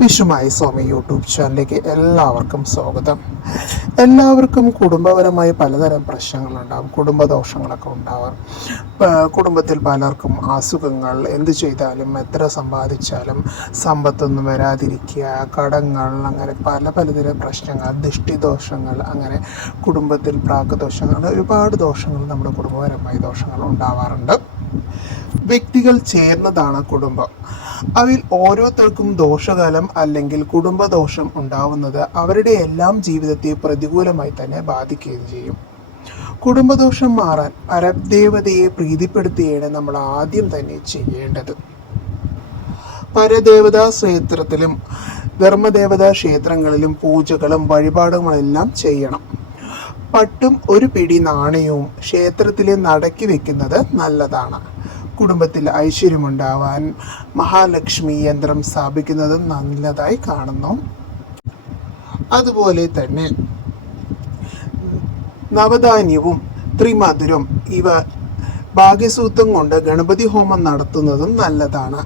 വിഷുമായി സ്വാമി YouTube ചാനലിലേക്ക് എല്ലാവർക്കും സ്വാഗതം. എല്ലാവർക്കും കുടുംബപരമായി പലതരം പ്രശ്നങ്ങളുണ്ടാകും, കുടുംബദോഷങ്ങളൊക്കെ ഉണ്ടാവാം. കുടുംബത്തിൽ പലർക്കും അസുഖങ്ങൾ, എന്ത് ചെയ്താലും എത്ര സമ്പാദിച്ചാലും സമ്പത്തൊന്നും വരാതിരിക്കുക, കടങ്ങൾ, അങ്ങനെ പലതരം പ്രശ്നങ്ങൾ, ദൃഷ്ടിദോഷങ്ങൾ, അങ്ങനെ കുടുംബത്തിൽ പ്രാകദോഷങ്ങൾ, ഒരുപാട് ദോഷങ്ങൾ നമ്മുടെ കുടുംബപരമായ ദോഷങ്ങൾ ഉണ്ടാവാറുണ്ട്. വ്യക്തികൾ ചേർന്നതാണ് കുടുംബം. അവയിൽ ഓരോരുത്തർക്കും ദോഷകാലം അല്ലെങ്കിൽ കുടുംബദോഷം ഉണ്ടാവുന്നത് അവരുടെ എല്ലാം ജീവിതത്തെ പ്രതികൂലമായി തന്നെ ബാധിക്കുകയും ചെയ്യും. കുടുംബദോഷം മാറാൻ പരദേവതയെ പ്രീതിപ്പെടുത്തുകയാണ് നമ്മൾ ആദ്യം തന്നെ ചെയ്യേണ്ടത്. പരദേവതാ ക്ഷേത്രത്തിലും ധർമ്മദേവതാ ക്ഷേത്രങ്ങളിലും പൂജകളും വഴിപാടുകളെല്ലാം ചെയ്യണം. പട്ടും ഒരു പിടി നാണയവും ക്ഷേത്രത്തിൽ നടക്കി വെക്കുന്നത് നല്ലതാണ്. കുടുംബത്തിൽ ഐശ്വര്യമുണ്ടാവാൻ മഹാലക്ഷ്മി യന്ത്രം സ്ഥാപിക്കുന്നതും നല്ലതായി കാണുന്നു. അതുപോലെ തന്നെ നവധാന്യവും ത്രിമധുരം ഇവ ഭാഗ്യസൂത്രം കൊണ്ട് ഗണപതി ഹോമം നടത്തുന്നതും നല്ലതാണ്.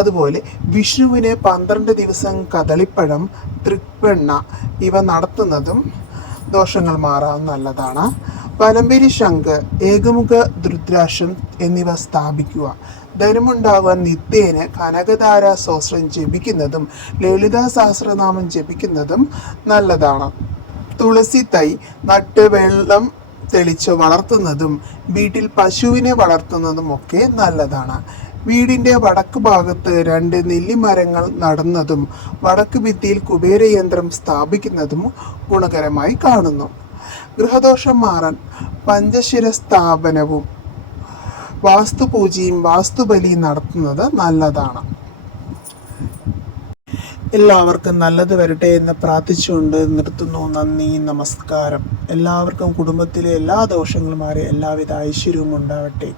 അതുപോലെ വിഷുവിന് 12 ദിവസം കദളിപ്പഴം, തൃപ്പെണ്ണ ഇവ നടത്തുന്നതും ദോഷങ്ങൾ മാറാൻ നല്ലതാണ്. പനമ്പരി ശംഖ്, ഏകമുഖ രുദ്രാക്ഷം എന്നിവ സ്ഥാപിക്കുക. ധനമുണ്ടാകാൻ നിത്യേന കനകധാര സ്തോത്രം ജപിക്കുന്നതും ലളിതാ സഹസ്രനാമം ജപിക്കുന്നതും നല്ലതാണ്. തുളസി തൈ നട്ട് വെള്ളം തെളിച്ച് വളർത്തുന്നതും വീട്ടിൽ പശുവിനെ വളർത്തുന്നതും ഒക്കെ നല്ലതാണ്. വീടിൻ്റെ വടക്ക് ഭാഗത്ത് 2 നെല്ലിമരങ്ങൾ നടുന്നതും വടക്ക് ഭിത്തിയിൽ കുബേരയന്ത്രം സ്ഥാപിക്കുന്നതും ഗുണകരമായി കാണുന്നു. ഗൃഹദോഷം മാറാൻ പഞ്ചശിര സ്ഥാപനവും വാസ്തുപൂജയും വാസ്തുബലിയും നടത്തുന്നത് നല്ലതാണ്. എല്ലാവർക്കും നല്ലത് വരട്ടെ എന്ന് പ്രാർത്ഥിച്ചുകൊണ്ട് നിർത്തുന്നു. നന്ദി, നമസ്കാരം. എല്ലാവർക്കും കുടുംബത്തിലെ എല്ലാ ദോഷങ്ങളും മാറി എല്ലാവിധ ഐശ്വര്യവും ഉണ്ടാവട്ടെ.